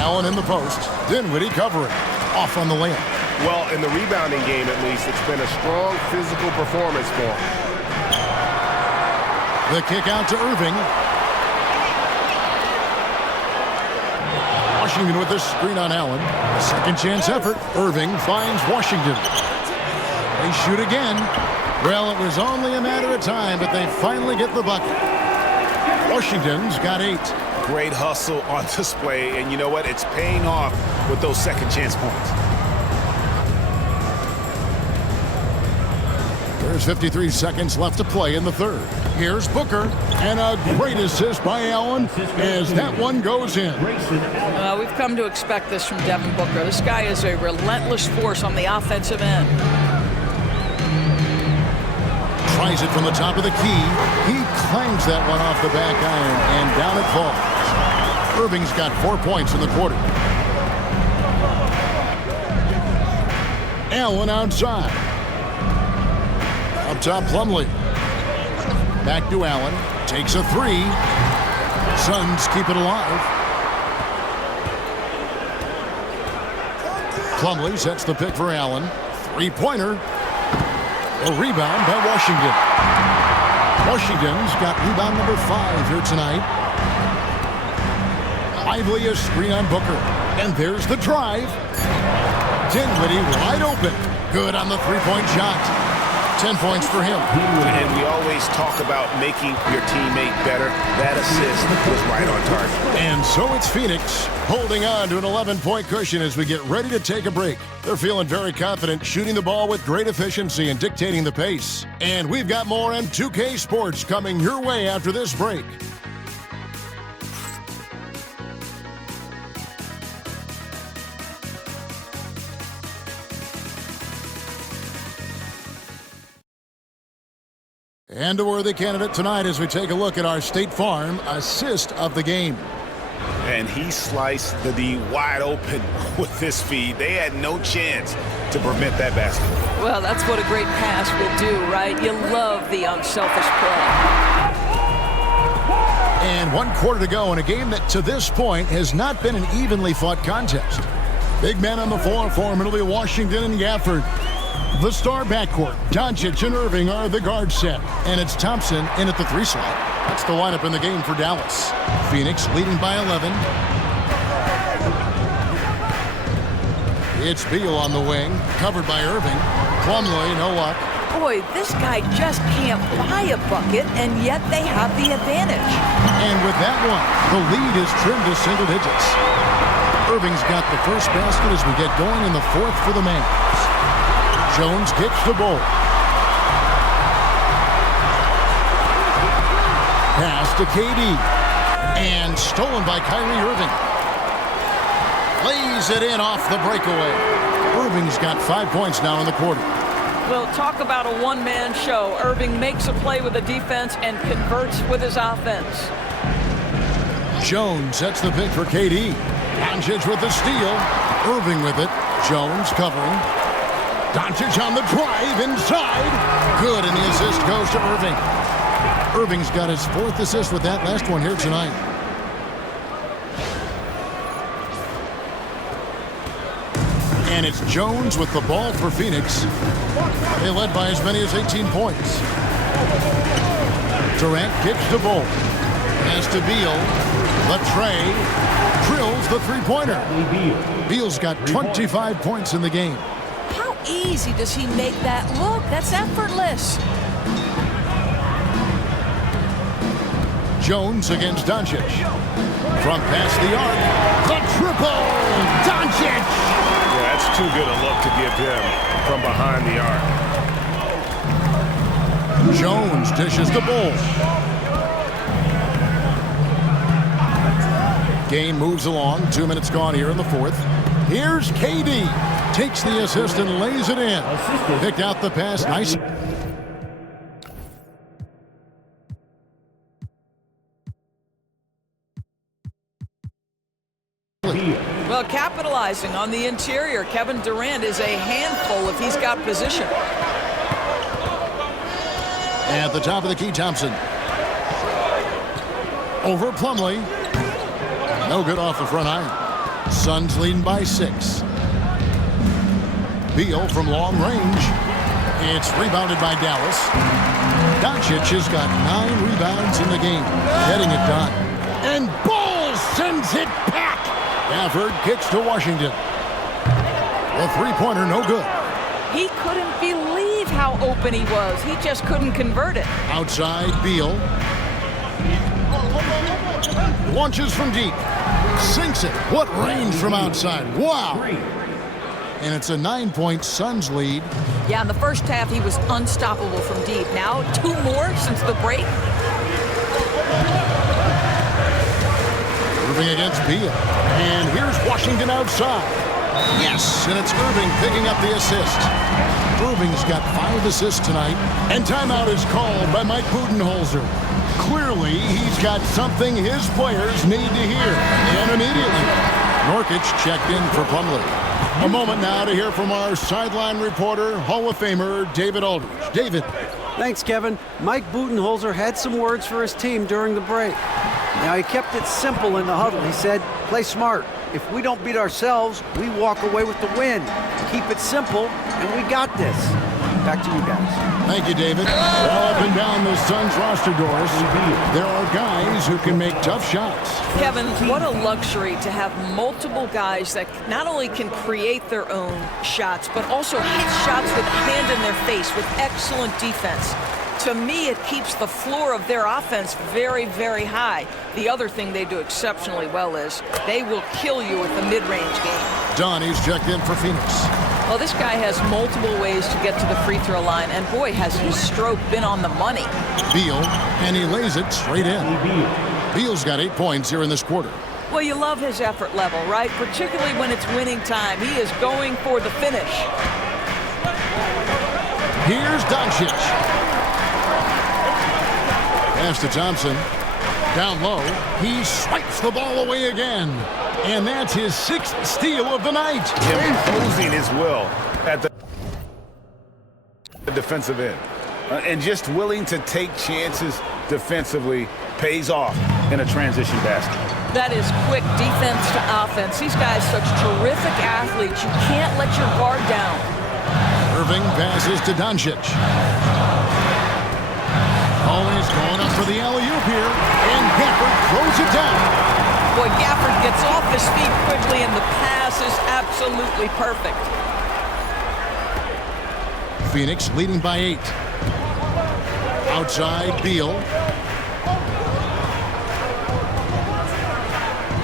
Allen in the post. Dinwiddie covering. Off on the layup. Well, in the rebounding game, at least, it's been a strong physical performance for him. The kick out to Irving. Washington with a screen on Allen. Second chance effort. Irving finds Washington. They shoot again. Well, it was only a matter of time, but they finally get the bucket. Washington's got 8. Great hustle on display, and you know what? It's paying off with those second chance points. There's 53 seconds left to play in the third. Here's Booker, and a great assist by Allen as that one goes in. We've come to expect this from Devin Booker. This guy is a relentless force on the offensive end. Tries it from the top of the key. He clangs that one off the back iron, and down it falls. Irving's got 4 points in the quarter. Allen outside. Up top, Plumlee. Back to Allen. Takes a 3. Suns keep it alive. Plumlee sets the pick for Allen. Three-pointer. A rebound by Washington. Washington's got rebound number 5 here tonight. Lively a screen on Booker. And there's the drive. Dinwiddie wide open. Good on the three-point shot. 10 points for him. And we always talk about making your teammate better. That assist was right on target. And so it's Phoenix holding on to an 11-point cushion as we get ready to take a break. They're feeling very confident, shooting the ball with great efficiency and dictating the pace. And we've got more M2K Sports coming your way after this break. And a worthy candidate tonight as we take a look at our State Farm assist of the game. And he sliced the D wide open with his feed. They had no chance to prevent that basket. Well, that's what a great pass will do, right? You love the unselfish play. And 1 quarter to go in a game that to this point has not been an evenly fought contest. Big men on the floor for him. It'll be Washington and Gafford. The star backcourt, Doncic and Irving are the guard set, and it's Thompson in at the 3 slot. That's the lineup in the game for Dallas. Phoenix leading by 11. It's Beal on the wing, covered by Irving. Plumlee, no luck. Boy, this guy just can't buy a bucket, and yet they have the advantage. And with that one, the lead is trimmed to single digits. Irving's got the first basket as we get going in the 4th for the Mavs. Jones gets the ball. Pass to KD. And stolen by Kyrie Irving. Lays it in off the breakaway. Irving's got 5 points now in the quarter. Well, talk about a one-man show. Irving makes a play with the defense and converts with his offense. Jones sets the pick for KD. Doncic with the steal. Irving with it. Jones covering. Doncic on the drive inside. Good, and the assist goes to Irving. Irving's got his 4th assist with that last one here tonight. And it's Jones with the ball for Phoenix. They led by as many as 18 points. Durant kicks the ball. As to Beal, the tray, drills the three-pointer. Beal's got 25 points in the game. How easy does he make that look? That's effortless. Jones against Doncic. From past the arc, the triple! Doncic! Yeah, that's too good a look to give him from behind the arc. Jones dishes the ball. Game moves along. 2 minutes gone here in the fourth. Here's KD. Takes the assist and lays it in. Picked out the pass. Nice. Well, capitalizing on the interior, Kevin Durant is a handful if he's got position. At the top of the key, Thompson. Over Plumlee. No good off the front iron. Suns leading by 6. Beal from long range. It's rebounded by Dallas. Doncic has got 9 rebounds in the game. Getting it done. And Ball sends it back. Gafford kicks to Washington. The three-pointer no good. He couldn't believe how open he was. He just couldn't convert it. Outside, Beal. Launches from deep. Sinks it. What range from outside. Wow. And it's a 9-point Suns lead. Yeah, in the first half, he was unstoppable from deep. Now, 2 more since the break. Irving against Beal. And here's Washington outside. Yes, and it's Irving picking up the assist. Irving's got 5 assists tonight. And timeout is called by Mike Budenholzer. Clearly, he's got something his players need to hear. And immediately, Nurkic checked in for Plumlee. A moment now to hear from our sideline reporter, Hall of Famer David Aldridge. David. Thanks, Kevin. Mike Budenholzer had some words for his team during the break. Now, he kept it simple in the huddle. He said, play smart. If we don't beat ourselves, we walk away with the win. Keep it simple, and we got this. Back to you guys. Thank you, David. Well, up and down the Suns roster, Doris, there are guys who can make tough shots. Kevin, what a luxury to have multiple guys that not only can create their own shots, but also hit shots with hand in their face with excellent defense. To me, it keeps the floor of their offense very, very high. The other thing they do exceptionally well is they will kill you with the mid-range game. Donnie's checked in for Phoenix. Well, this guy has multiple ways to get to the free throw line, and boy, has his stroke been on the money. Beal, and he lays it straight in. Beal's got 8 points here in this quarter. Well, you love his effort level, right? Particularly when it's winning time. He is going for the finish. Here's Doncic. Pass to Thompson. Down low. He swipes the ball away again. And that's his 6th steal of the night. Imposing his will at the defensive end. And just willing to take chances defensively pays off in a transition basket. That is quick defense to offense. These guys such terrific athletes. You can't let your guard down. Irving passes to Doncic. Always going up for the alley-oop here. And Gafford throws it down. Boy, Gafford gets off his feet quickly, and the pass is absolutely perfect. Phoenix leading by 8. Outside, Beal.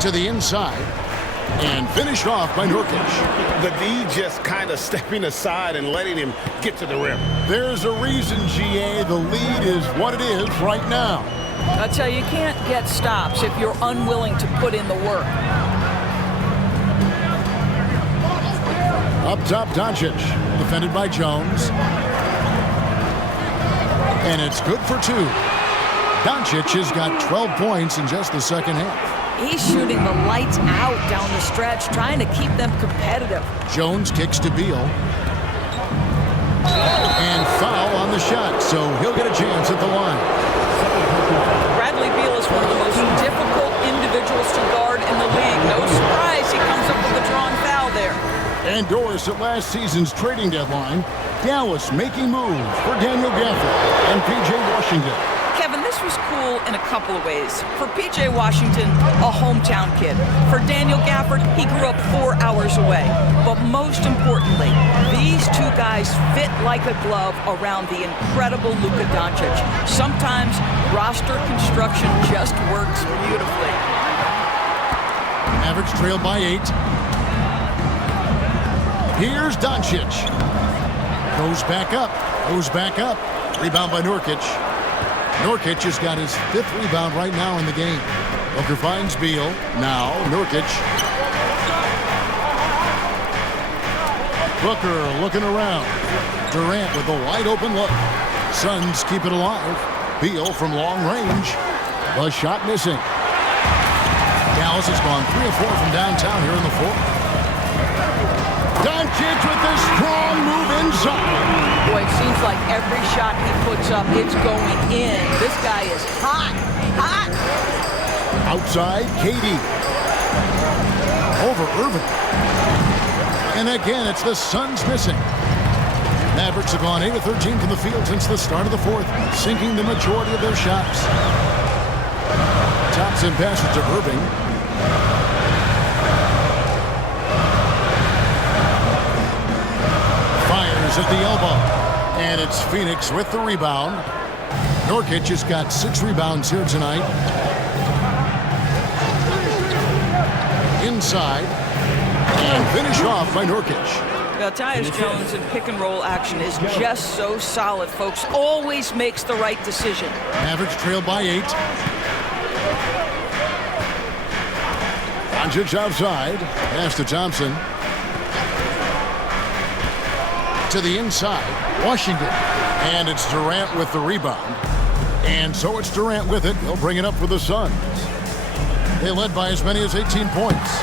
To the inside. And finished off by Nurkic. The D just kind of stepping aside and letting him get to the rim. There's a reason, GA, the lead is what it is right now. I tell you, you can't get stops if you're unwilling to put in the work. Up top, Doncic. Defended by Jones. And it's good for 2. Doncic has got 12 points in just the second half. He's shooting the lights out down the stretch, trying to keep them competitive. Jones kicks to Beal. And foul on the shot, so he'll get a chance at the line. Bradley Beal is one of the most difficult individuals to guard in the league. No surprise he comes up with a drawn foul there. And Doris, at last season's trading deadline, Dallas making moves for Daniel Gafford and P.J. Washington. Kevin, this was cool in a couple of ways. For P.J. Washington, a hometown kid. For Daniel Gafford, he grew up 4 hours away. But most importantly, these two guys fit like a glove around the incredible Luka Doncic. Sometimes roster construction just works beautifully. Mavericks trail by 8. Here's Doncic. Goes back up. Rebound by Nurkic. Nurkic has got his 5th rebound right now in the game. Booker finds Beal. Now Nurkic. Booker looking around. Durant with a wide open look. Suns keep it alive. Beal from long range. The shot missing. Dallas has gone 3 of 4 from downtown here in the 4th. Doncic with a strong move inside. Boy, it seems like every shot he puts up, it's going in. This guy is hot. Outside, KD. Over Irving. And again, it's the Suns missing. Mavericks have gone 8 of 13 from the field since the start of the 4th, sinking the majority of their shots. Thompson passes to Irving. Fires at the elbow. And it's Phoenix with the rebound. Nurkic has got 6 rebounds here tonight. Inside. And finish off by Nurkic. Now, Tyus Jones in pick-and-roll action is just so solid, folks. Always makes the right decision. Mavericks trail by 8. Doncic outside. Pass to Thompson. To the inside. Washington. And it's Durant with the rebound. And so it's Durant with it. He'll bring it up for the Suns. They led by as many as 18 points.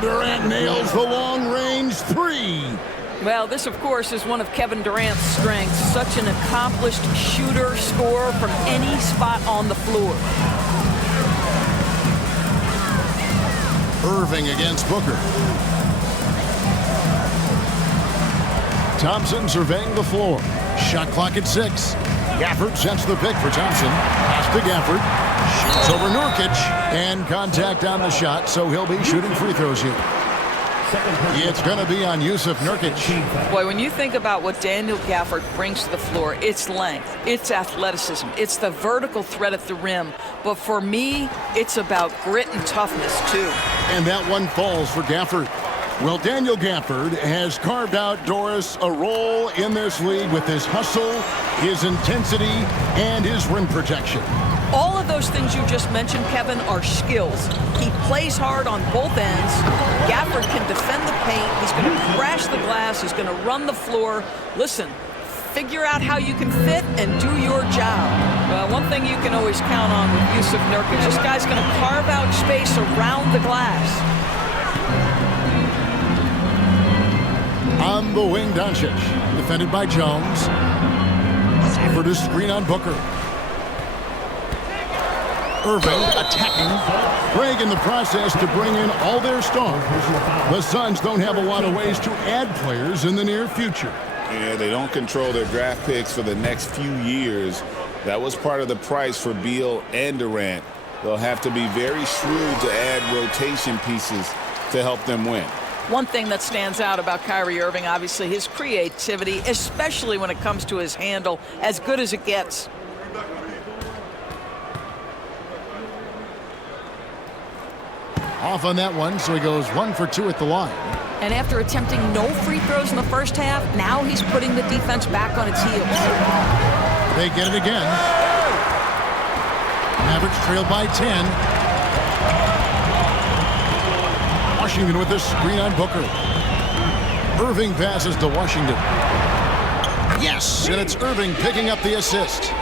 Durant nails the long-range 3. Well, this, of course, is one of Kevin Durant's strengths. Such an accomplished shooter, scorer from any spot on the floor. Irving against Booker. Thompson surveying the floor. Shot clock at 6. Gafford sets the pick for Thompson. Pass to Gafford. Shoots over Nurkic. And contact on the shot, so he'll be shooting free throws here. It's going to be on Yusuf Nurkic. Boy, when you think about what Daniel Gafford brings to the floor, it's length, it's athleticism, it's the vertical threat at the rim. But for me, it's about grit and toughness, too. And that one falls for Gafford. Well, Daniel Gafford has carved out, Doris, a role in this league with his hustle, his intensity, and his rim protection. All of those things you just mentioned, Kevin, are skills. He plays hard on both ends. Gafford can defend the paint. He's going to crash the glass. He's going to run the floor. Listen, figure out how you can fit and do your job. Well, one thing you can always count on with Yusuf Nurkic, this guy's going to carve out space around the glass. On the wing, Doncic, defended by Jones. For the screen on Booker. Irving attacking. Greg in the process to bring in all their stars. The Suns don't have a lot of ways to add players in the near future. Yeah, they don't control their draft picks for the next few years. That was part of the price for Beal and Durant. They'll have to be very shrewd to add rotation pieces to help them win. One thing that stands out about Kyrie Irving, obviously, his creativity, especially when it comes to his handle, as good as it gets. Off on that one, so he goes 1 for 2 at the line. And after attempting no free throws in the first half, now he's putting the defense back on its heels. They get it again. Mavericks trail by 10. Washington with the screen on Booker. Irving passes to Washington. Yes, and it's Irving picking up the assist.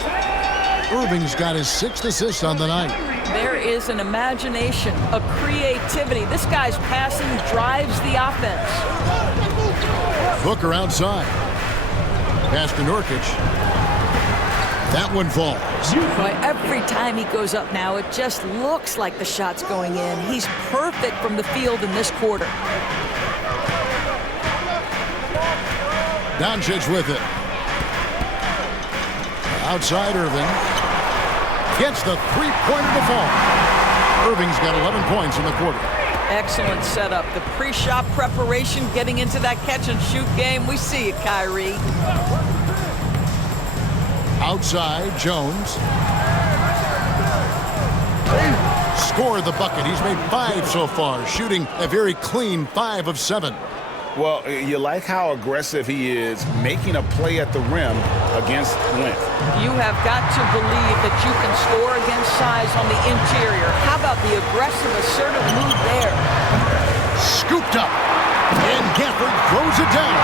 Irving's got his 6th assist on the night. There is an imagination, a creativity. This guy's passing drives the offense. Booker outside. Pass to Nurkic. That one falls. Boy, every time he goes up now, it just looks like the shot's going in. He's perfect from the field in this quarter. Doncic with it. Outside Irving. Gets the three-pointer to fall. Irving's got 11 points in the quarter. Excellent setup. The pre-shot preparation, getting into that catch-and-shoot game. We see it, Kyrie. Outside, Jones. Scored the bucket. He's made 5 so far, shooting a very clean 5 of 7. Well, you like how aggressive he is, making a play at the rim against length. You have got to believe that you can score against size on the interior. How about the aggressive, assertive move there? Scooped up, and Gafford throws it down.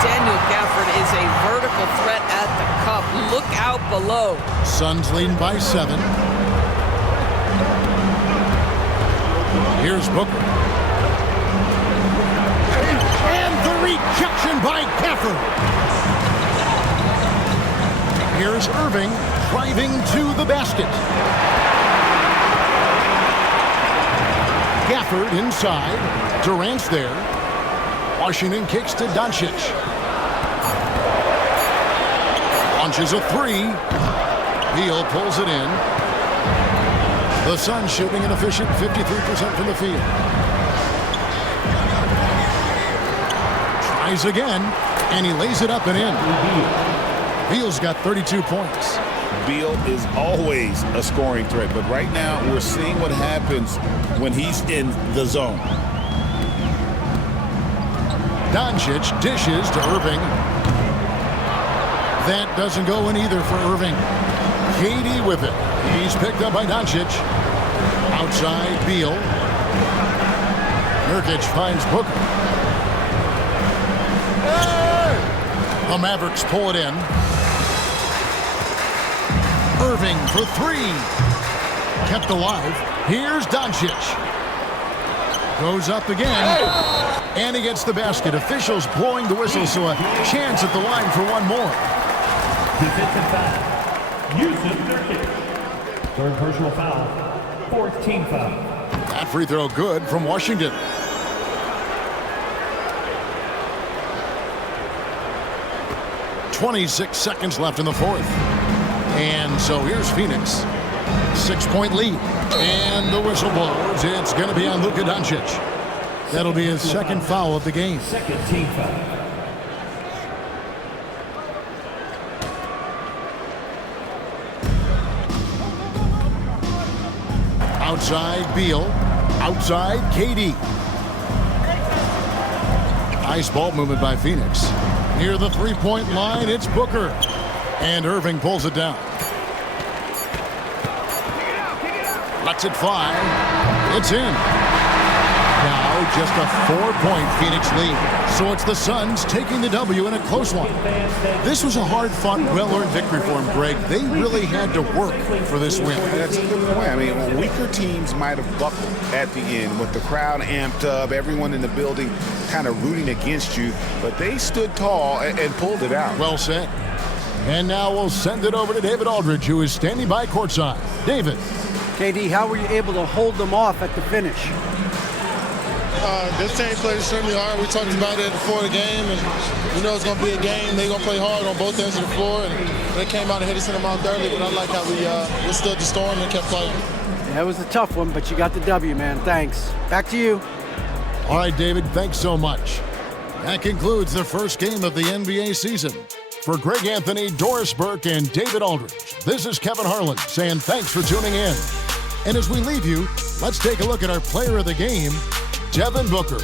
Daniel Gafford is a vertical threat at the cup. Look out below. Suns leading by 7. Here's Booker. And the rejection by Gafford. Here's Irving driving to the basket. Gafford inside. Durant's there. Washington kicks to Doncic. Launches a 3. Beal pulls it in. The Suns shooting an efficient 53% from the field. Tries again, and he lays it up and in. Beal's got 32 points. Beal is always a scoring threat, but right now we're seeing what happens when he's in the zone. Doncic dishes to Irving. That doesn't go in either for Irving. KD with it. He's picked up by Doncic. Outside, Beal. Nurkic finds Booker. The Mavericks pull it in. Irving for 3. Kept alive. Here's Doncic. Goes up again. And he gets the basket. Officials blowing the whistle, so a chance at the line for one more. Defensive foul. Yusuf Nurkic. Third personal foul. 4th team foul. That free throw good from Washington. .26 seconds left in the 4th. And so here's Phoenix. 6-point lead. And the whistle blows. It's going to be on Luka Doncic. That'll be his second foul of the game. Second team foul. Outside, Beal. Outside, KD. Nice ball movement by Phoenix. Near the three-point line, it's Booker. And Irving pulls it down. Lets it fly. It's in. Now just a 4-point Phoenix lead. So it's the Suns taking the W in a close one. This was a hard-fought, well-earned victory for them, Greg. They really had to work for this win. That's a good point. I mean, weaker teams might have buckled at the end with the crowd amped up, everyone in the building kind of rooting against you, but they stood tall and pulled it out. Well said. And now we'll send it over to David Aldridge, who is standing by courtside. David. KD, how were you able to hold them off at the finish? This team played extremely hard. We talked about it before the game, and we know it's going to be a game. They're going to play hard on both ends of the floor, and they came out and hit us in the mouth early, but I like how we withstood the storm and kept playing. Yeah, it was a tough one, but you got the W, man. Thanks. Back to you. All right, David, thanks so much. That concludes the first game of the NBA season. For Greg Anthony, Doris Burke, and David Aldridge, this is Kevin Harlan saying thanks for tuning in. And as we leave you, let's take a look at our player of the game, Devin Booker.